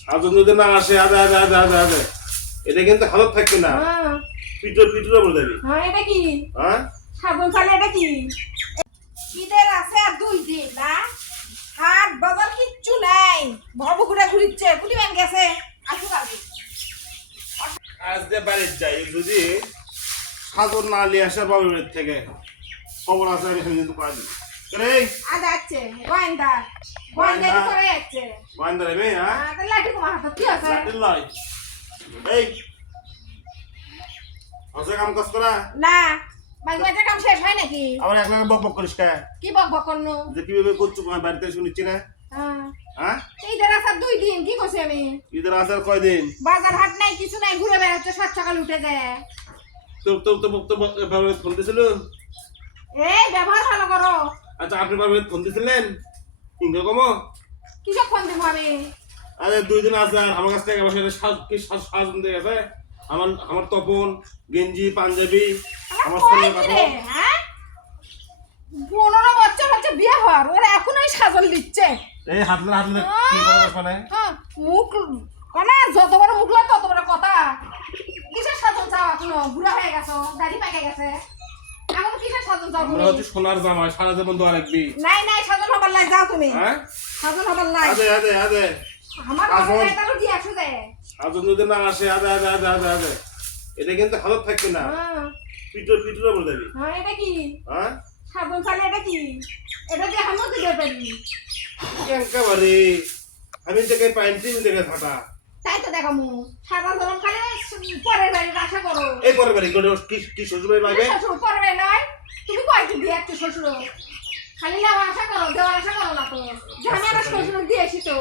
সাজন যদি না আসে আদে এটা কিন্তু হালত থাকবে না। পিটোর বলে দেবি। হ্যাঁ এটা কি? হ্যাঁ সাজন খালি এটা কি? ঈদের আছে আর 2 দিন না, হাট বাজার কিচ্ছু নাই, ভব ঘুরে ঘুরিচ্ছে, কুটি ব্যান গেছে আসুক আগে। আজ যে বাড়ির যাই যদি সাজন না নিয়ে আসে বাবুর থেকে খবর আছে আমি কিন্তু পাই রে। আজ যাচ্ছে গোয়েন্দা করে যাচ্ছে গোয়েন্দা রে মেয়ে। হ্যাঁ তাহলে লাঠি তোমার হাতে কি আছে? লাই এই আছে কাম কাজ করা না বাড়িতে কাম শেষ হয় নাকি? আবার একলা বক করিস কে? কি বক করনো যে কিভাবে করছো বাড়িতে শুনিচ্ছি না। হ্যাঁ ঈদের আছে 2 দিন, কি করছি আমি? ঈদের আসার কয়দিন? বাজার হাট নাই, কিছু নাই, ঘুরে বেড়াচ্ছে, সাত সকাল উঠে যায়। তো ফোন দিয়েছিল। এই ব্যবহার ভালো করো। আচ্ছা আপনি ফোন দিয়েছিলেন ইংরেজি কমো কিসব ফোন দিব আমি? আরে 2 দিন আছে আর আমার কাছ থেকে সাজ দিয়ে গেছে। আমার তপন গেঞ্জি পাঞ্জাবি আমার ছেলে কাপড়। হ্যাঁ 15 বছর হচ্ছে বিয়ে হওয়ার, ওরা এখনোই সাজল দিচ্ছে। এই হাতলে কি কথা মানে? মুখ কানা যত বড় মুখ লাগে তত বড় কথা। কিসের সাজল চাও এখনো? বুড়া হয়ে গেছো, দাড়ি পেকে গেছে, এখন কিসের সাজল চাও তুমি? আমরা হচ্ছে সোনার জামাই, সারা জীবন দোয়া রাখবি। নাই সাজল হবার লাই যাও তুমি। হ্যাঁ সাজল হবার লাই আদে আমার বাবা তারও দিয়ে আসো দে। সাজল যদি না আসে আদে এটা কিন্তু হালত থাকবে না। পিটোর বলে দেবি। হ্যাঁ এটা কি? হ্যাঁ সাজল খালি এটা কি? এটা দিয়ে হামো দিতে পারি একেবারে আমি দেখে পাইছি দেখে ফাটা। তাই তো দেখামু সাজল জলম খালি পরের বাড়ির আশা করো। এই পরের বাড়ি কি শ্বশুর বাড়ি লাগে? শ্বশুর পরের বাড়ি নয়, তুমি কয়টি দিয়ে একটা শ্বশুর খালি না আশা করো, দেওয়ার আশা করো না তো। যে আমি আমার শ্বশুর দিয়ে আসি তো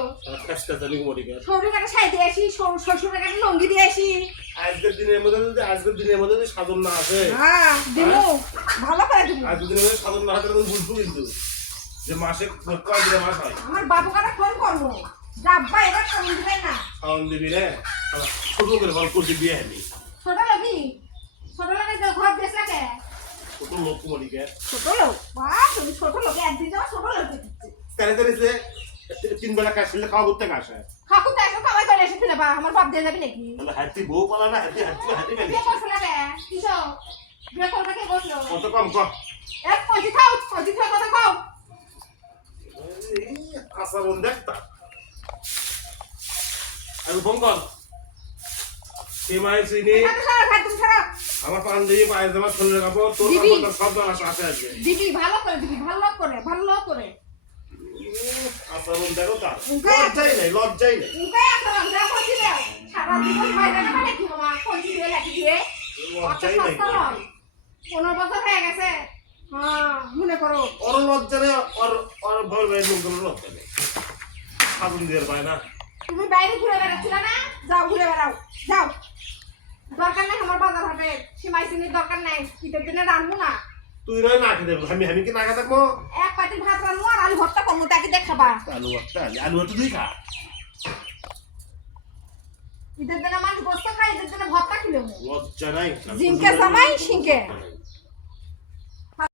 শ্বশুরের কাছে শাড়ি দিয়ে আসি, শ্বশুরের কাছে লঙ্গি দিয়ে আসি। আজকের দিনের মধ্যে যদি সাধন না আসে দিমু ভালো করে দিমু। আজকের দিনের মধ্যে সাধন না হাতে বুঝবো কিন্তু যে মাসে কয় দিনে মাস হয়। আমার বাবু কাটা ফোন করবো, ডাব্বা এবার সাউন্ড দিবেন না। সাউন্ড দিবি রে ছোট করে বল করছি বিয়ে হয়নি। ছোট লোকই ছোট লোকের ঘর দেশ লাগে। ছোট লোক কুমারীকে ছোট লোক বা তুমি ছোট লোক একদিন যাওয়া ছোট লোক দিচ্ছে। তারে যে 3 বেলা কাজ করলে খাওয়া করতে আসে। কাকু তো এসে খাওয়াই করে এসে বা আমার বাপ দিয়ে যাবি নাকি? হাতি বউ পালা না হাতি গেলি কে করছ না রে? কিসো বিয়ে করবে কে করলো? কত কম কম এক পয়সা খাও কথা খাও। আশা বল দেখতা আমি ফোন কর আমার পান দিয়ে পায়ে জামা ছোলের কাপড় তোর কাপড় সব আছে আছে দিবি ভালো করে আশা বল দেখো তার লজ্জাই নাই উকাই আসলাম দেখো কি দাও সারা জীবন বাইরে না মানে কি মামা কোন দিয়ে লাগি দিয়ে লজ্জাই নাই 15 বছর হয়ে গেছে। মনে করো ওর লজ্জা নেই ওর ভয় ভয় লোকগুলো লজ্জা নেই সাবুন দিয়ে পায় না। তুমি বাইরে ঘুরে বেড়াচ্ছিলে না, যাও ঘুরে বেড়াও যাও। দরকার নাই আমার বাজার হাটে সিমাই চিনির দরকার নাই, শীতের দিনে রান্নু না। তুই নয় না খেতে আমি কি না খেতে থাকবো? এক পাতি ভাত রান্নু আর আলু ভর্তা করবো, তাকে দেখাবা। আলু ভর্তা তুই খা। ঈদের দিনে মানুষ গোস্ত খায়, ঈদের দিনে ভর্তা খিলো। লজ্জা নাই জিনকে জামাই সিংকে